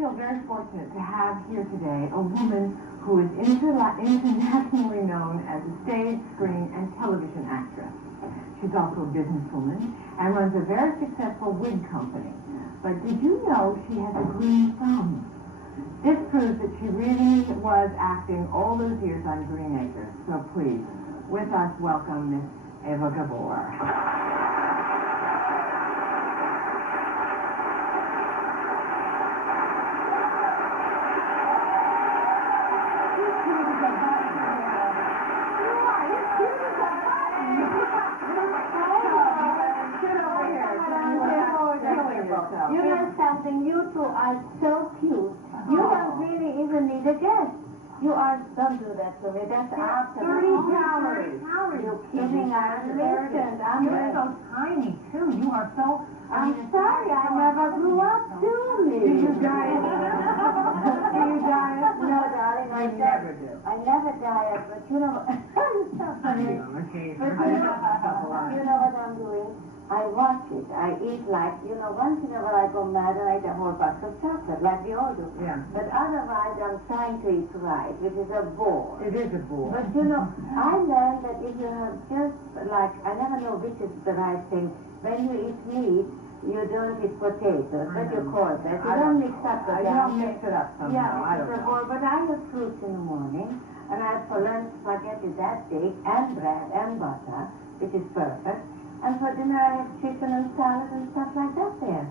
feel very fortunate to have here today a woman who is internationally known as a stage, screen, and television actress. She's also a businesswoman and runs a very successful wig company. But did you know she has a green thumb? This proves that she really was acting all those years on Green Acres. So please, with us, welcome Miss Zsa Gabor. You know something, you two are so cute. You don't really even need a guest. Don't do that to me. That's after 30 calories. You're kidding. You're so tiny, too. You are so... I'm sorry, I never grew up, Do you diet? Do you diet? No, darling, I never do. I never diet, but you know what? I'm so funny. Okay. You know what I'm doing? I watch it. I eat like, once in a while I go mad and I eat a whole box of chocolate, like we all do. Yeah. But otherwise I'm trying to eat right, which is a bore. It is a bore. But I learned that if you have just like, I never know which is the right thing. When you eat meat, you don't eat potatoes. What do you call that? You don't mix up the You don't mix it up somehow. Yeah, it's a bore. But I have fruits in the morning, and I have for lunch spaghetti that big, and bread and butter, which is perfect. And for dinner I have chicken and salad and stuff like that there.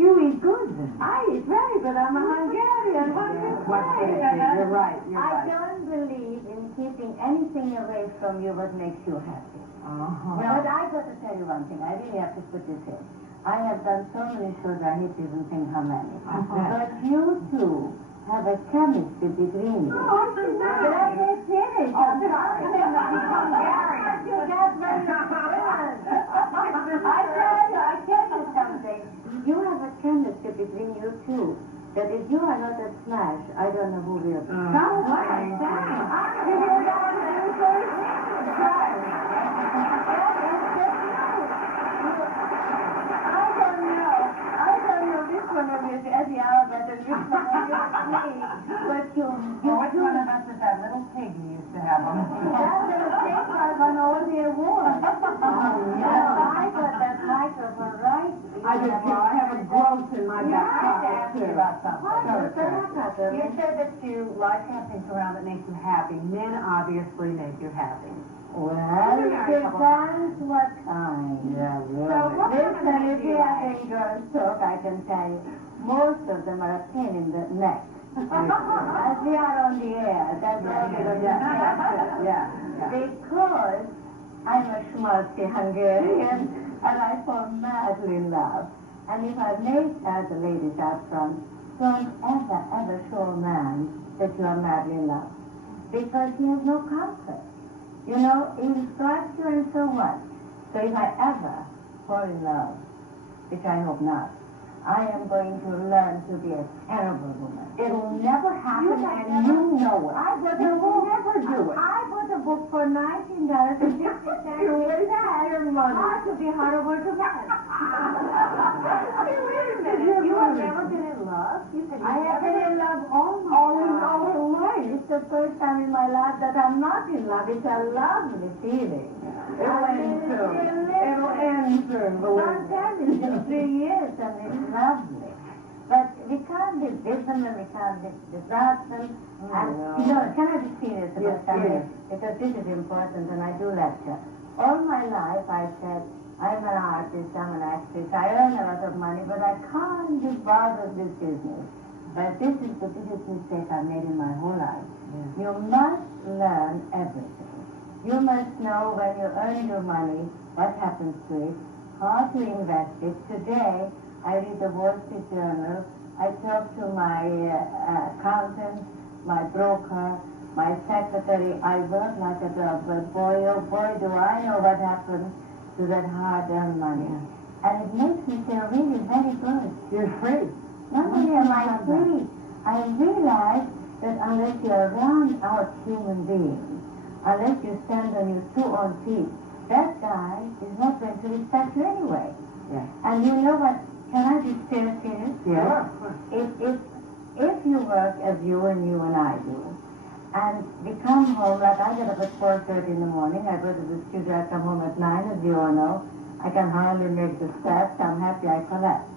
You eat good then. I eat very good. I'm a Hungarian. What do you say? You're right. I don't believe in keeping anything away from you what makes you happy. But I got to tell you one thing. I really have to put this in. I have done so many shows I hate to even think how many. But you two have a chemistry between you. Oh, she's not. Let me finish. I'm sorry. You got very I tell you something. You have a chemistry between you two that if you are not a smash, I don't know who will. One of you is Eddie Albert and which one of you is me. But which one of us is that little pig you used to have on the phone? That little pig was on all the awards. I got that microphone right. I have a growth in my back pocket, too. About something. You said that you like having around that makes you happy. Men obviously make you happy. Well, it depends what kind. Yeah, really. Listen, if you have girls talk, I can tell you, most of them are a pain in the neck. As we are on the air, that's all we don't Yeah. Because I'm a schmaltzy Hungarian, and I fall madly in love. And if I may tell the ladies out front, don't ever show a man that you are madly in love. Because he has no comfort. He strikes you and so what? So if I ever fall in love, which I hope not, I am going to learn to be a terrible woman. It'll never happen, and you know it. You will never do it. I bought a book for $19.50. You waste your money. I should be horrible to men. Hey, wait a minute. You have never been in love? I have been in love all my life. It's the first time in my life that I'm not in love. It's a lovely feeling. It'll end soon. It'll end soon, believe me. I'm telling you, 3 years and it's lovely. But we can't be different and we can't be without them. Can I be serious about something? Because this is important and I do lecture. All my life I said, I'm an artist, I'm an actress, I earn a lot of money, but I can't be bothered with business. But this is the biggest mistake I've made in my whole life. You must learn everything. You must know when you earn your money, what happens to it, how to invest it. Today, I read the Wall Street Journal, I talk to my accountant, my broker, my secretary. I work like a dog, but boy, oh boy, do I know what happens to that hard-earned money. And it makes me feel really very good. You're free. Not only am I free, I realize that unless you're around our human beings, unless you stand on your 2 own feet, that guy is not going to respect you anyway. Yeah. And you know what? Can I be serious? Yeah. If if you work as you and I do, and we come home, like I get up at 4:30 in the morning, I go to the studio, I come home at 9, as you all know, I can hardly make the steps, I'm happy I collapse.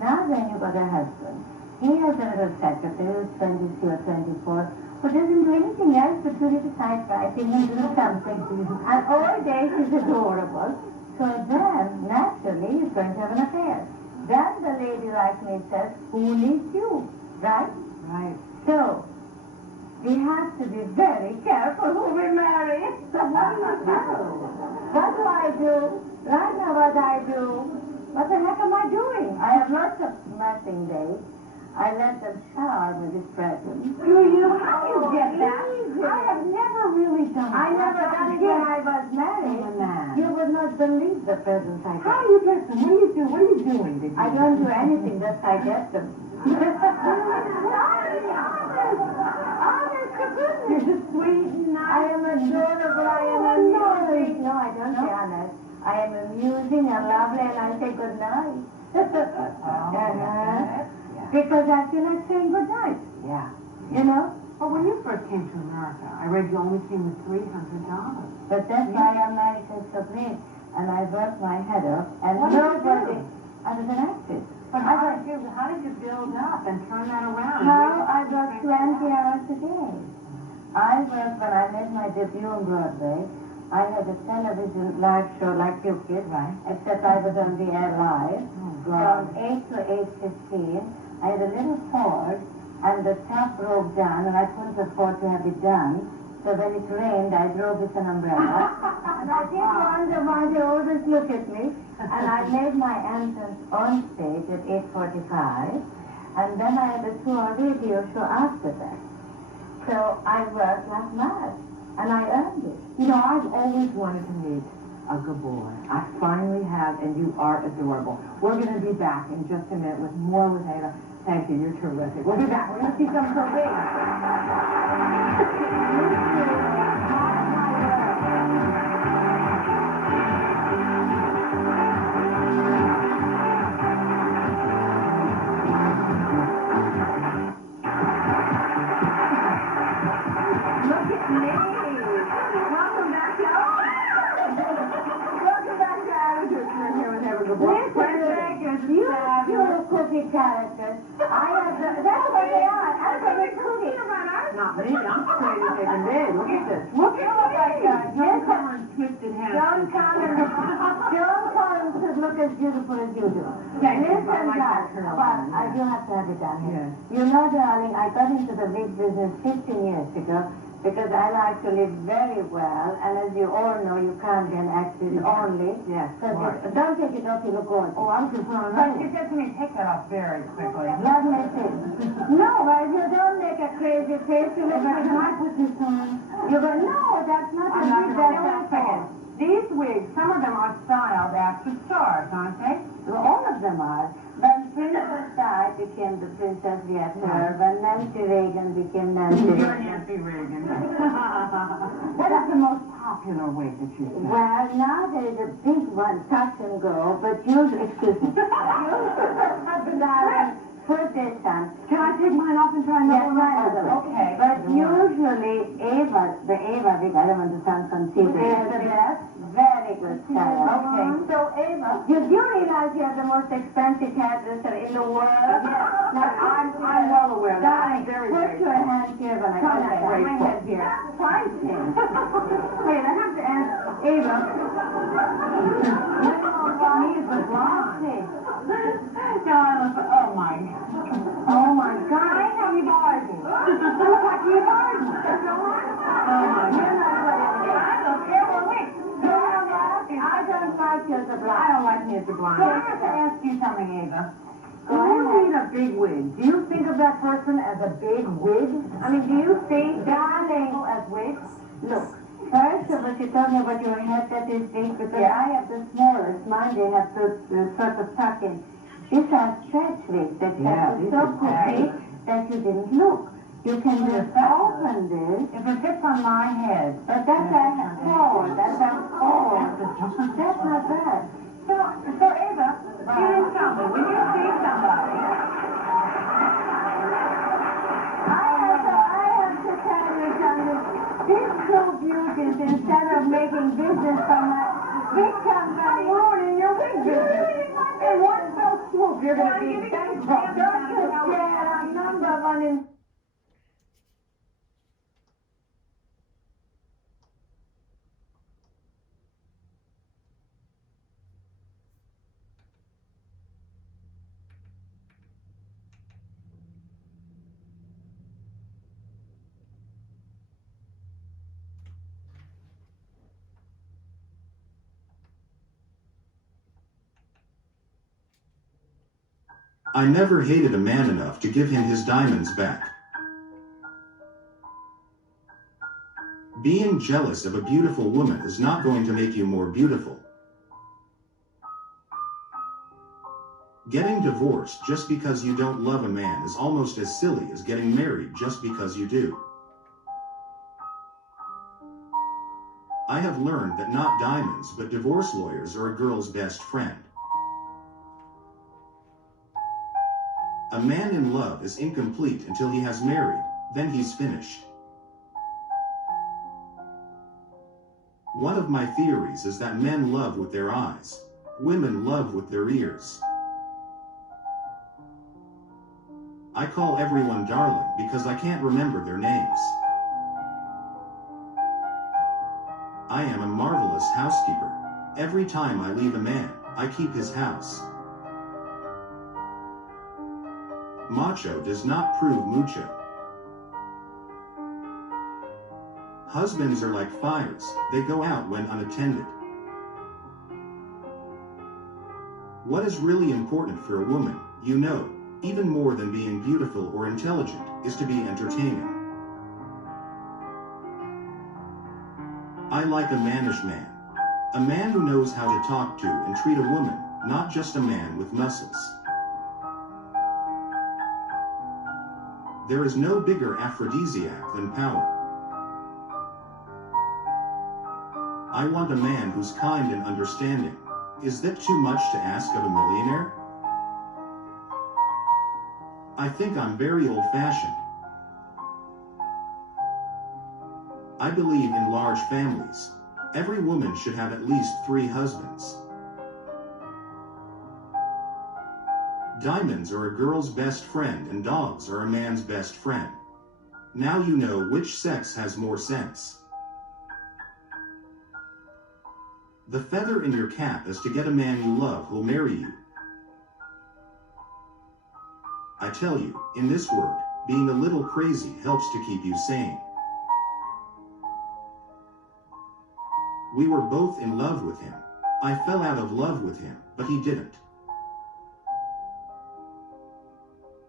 Now then you got a husband. He has a little secretary who's 22 or 24, who doesn't do anything else but do little typewriting and do something. And all day she's adorable. So then, naturally, he's going to have an affair. Then the lady like me says, who needs you? Right? Right. So, we have to be very careful who we marry. So what do you do? What do I do? Right now what I do? What the heck am I doing? I have lots of matching days. I let them shower me with presents. Do you? How do you get that? Easy. I have never really done it. I never done it when I was married. You would not believe the presents I get. How do you get them? What do you do? What are you doing? I don't do anything, just I get them. Honest to goodness. You're just sweet and nice. I am adorable, I am amusing. No, I don't say honest. I am amusing and lovely and I say good night. Because I feel like saying good night. Yeah. You know? Well, when you first came to America, I read you only came with $300. But that's why America is so great. And I worked my head off and What did you nobody... do? I was an actress. But how did you build up and turn that around? How I worked 20 hours a day. I worked when I made my debut on Broadway. I had a television live show like you did, Right. except I was on the air live God. from 8 to 8:15. I had a little Ford, and the top broke down, and I couldn't afford to have it done. So when it rained, I drove with an umbrella. And I didn't wonder why they always look at me. And I made my entrance on stage at 8:45, and then I had a 2-hour radio show after that. So I worked like mad, and I earned it. You know, I've always wanted to meet a Gabor. I finally have, and you are adorable. We're going to be back in just a minute with more with Ada. Thank you, you're terrific. We'll be back. We're going to see something so big. Beautiful cookie characters. That's what they are. I'm a cookie. Not me. I'm afraid to take a bed. Look at this. Look at this. Don't come and twisted hands. John Collins should look as beautiful as you do. Thank you. Listen, I like that darling. curl. Well, I do have to have it done here. Yes. You know, darling, I got into the big business 15 years ago because I like to live very well, and as you all know, you can't be an actress only. Yes, smart. Don't take it off, you look gorgeous. Oh, I'm just on But you said to me, take that off very quickly. let me see. No, well, you don't make a crazy face. You look like Can I put this on? You go, no, that's not the I'm not wig, going that's to all. These wigs, some of them are styled after stars, aren't they? Well, all of them are. When Princess Di became the Princess Viator, when Nancy Reagan became Nancy You're Reagan. Nancy Reagan. What is the most popular wig that you see? Well, now there is a big one, touch and go, but usually, excuse me, darling, put this on. Can I take mine off and try Yes, another one? another one. Okay. But usually, the Ava wig, I don't want to sound conceited, is the best. Very good style. Okay. So, Ava, you do realize you are the most expensive hairdresser in the world? Yes. Now, I'm well aware of that. I'm very put grateful. your hand here when I Come come on, down. grateful. My head here. Fighting. Wait, I have to ask Ava. Look at me as the blonde. No, oh my. Oh my God. I know you Barton. I look like you Barton. Oh my You're God. not what it is. I don't care what wig. I don't like you as a I blonde. don't like me as a blonde. So I have to ask you something, Ava. Go When you ahead. need a big wig, do you think of that person as a big wig? I mean, do you see Darling. people as wigs? Look, first of all, you told me about your head that is big because Yeah. I have the smallest. Mine, they have to sort of tuck in. These are stretch wigs that Yeah, have these so are quickly fabulous. that you didn't look. You can just open this. If it fits on my head. But that's a cord. That's a cord. That's not bad. So Ava, you tell me, when you see somebody, this so much. Big time, I'm ruining your wig business. In one fell swoop, you're going to be bankrupt. Don't you get a number of unin... I never hated a man enough to give him his diamonds back. Being jealous of a beautiful woman is not going to make you more beautiful. Getting divorced just because you don't love a man is almost as silly as getting married just because you do. I have learned that not diamonds but divorce lawyers are a girl's best friend. A man in love is incomplete until he has married, then he's finished. One of my theories is that men love with their eyes, women love with their ears. I call everyone darling because I can't remember their names. I am a marvelous housekeeper. Every time I leave a man, I keep his house. Macho does not prove mucho. Husbands are like fires, they go out when unattended. What is really important for a woman, you know, even more than being beautiful or intelligent, is to be entertaining. I like a mannish man. A man who knows how to talk to and treat a woman, not just a man with muscles. There is no bigger aphrodisiac than power. I want a man who's kind and understanding. Is that too much to ask of a millionaire? I think I'm very old-fashioned. I believe in large families. Every woman should have at least 3 husbands. Diamonds are a girl's best friend and dogs are a man's best friend. Now you know which sex has more sense. The feather in your cap is to get a man you love who'll marry you. I tell you, in this world, being a little crazy helps to keep you sane. We were both in love with him. I fell out of love with him, but he didn't.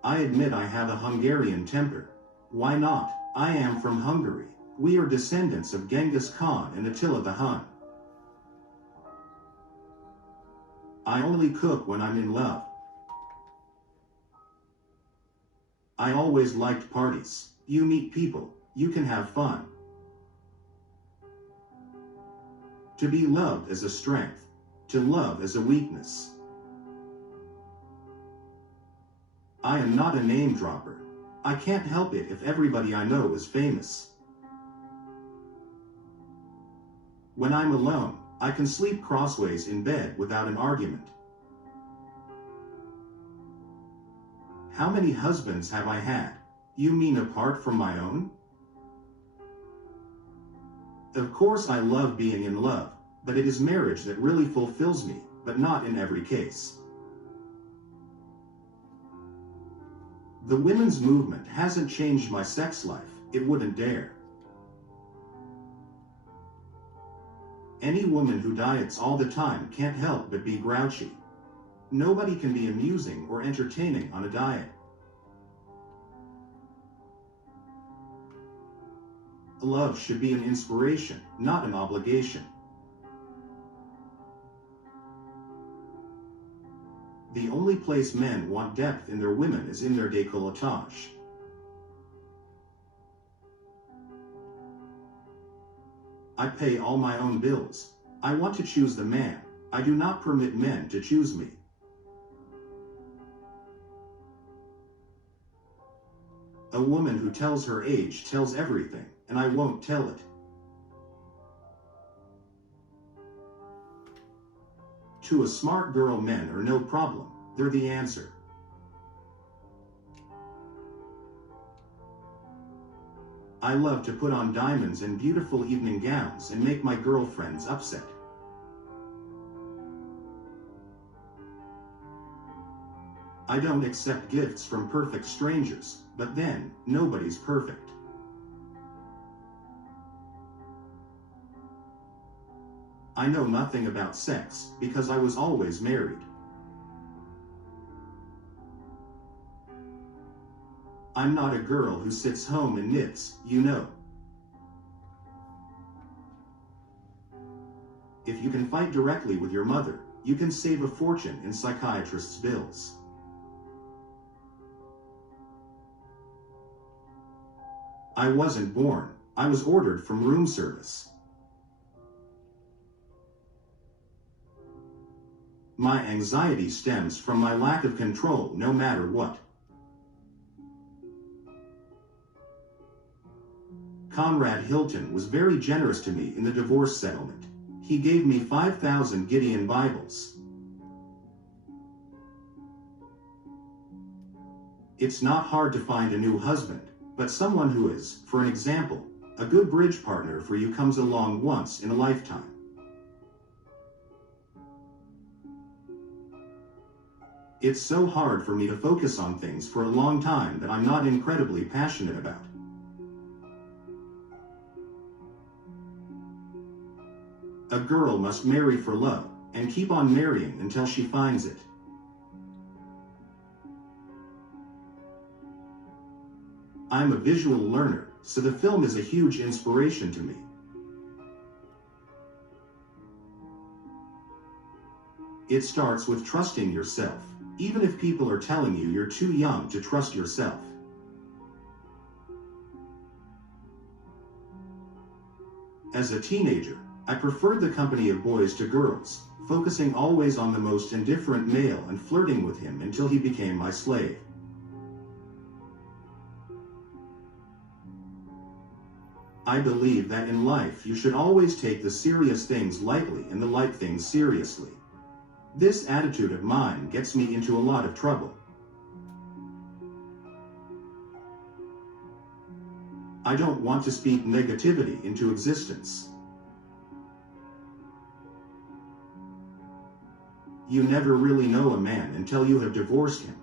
I admit I have a Hungarian temper. Why not? I am from Hungary. We are descendants of Genghis Khan and Attila the Hun. I only cook when I'm in love. I always liked parties. You meet people, you can have fun. To be loved is a strength. To love is a weakness. I am not a name dropper. I can't help it if everybody I know is famous. When I'm alone, I can sleep crossways in bed without an argument. How many husbands have I had? You mean apart from my own? Of course I love being in love, but it is marriage that really fulfills me, but not in every case. The women's movement hasn't changed my sex life, it wouldn't dare. Any woman who diets all the time can't help but be grouchy. Nobody can be amusing or entertaining on a diet. Love should be an inspiration, not an obligation. The only place men want depth in their women is in their décolletage. I pay all my own bills. I want to choose the man. I do not permit men to choose me. A woman who tells her age tells everything, and I won't tell it. To a smart girl, men are no problem, they're the answer. I love to put on diamonds and beautiful evening gowns and make my girlfriends upset. I don't accept gifts from perfect strangers, but then, nobody's perfect. I know nothing about sex, because I was always married. I'm not a girl who sits home and knits, you know. If you can fight directly with your mother, you can save a fortune in psychiatrists' bills. I wasn't born, I was ordered from room service. My anxiety stems from my lack of control no matter what. Conrad Hilton was very generous to me in the divorce settlement. He gave me 5,000 Gideon Bibles. It's not hard to find a new husband, but someone who is, for an example, a good bridge partner for you comes along once in a lifetime. It's so hard for me to focus on things for a long time that I'm not incredibly passionate about. A girl must marry for love, and keep on marrying until she finds it. I'm a visual learner, so the film is a huge inspiration to me. It starts with trusting yourself, even if people are telling you you're too young to trust yourself. As a teenager, I preferred the company of boys to girls, focusing always on the most indifferent male and flirting with him until he became my slave. I believe that in life you should always take the serious things lightly and the light things seriously. This attitude of mine gets me into a lot of trouble. I don't want to speak negativity into existence. You never really know a man until you have divorced him.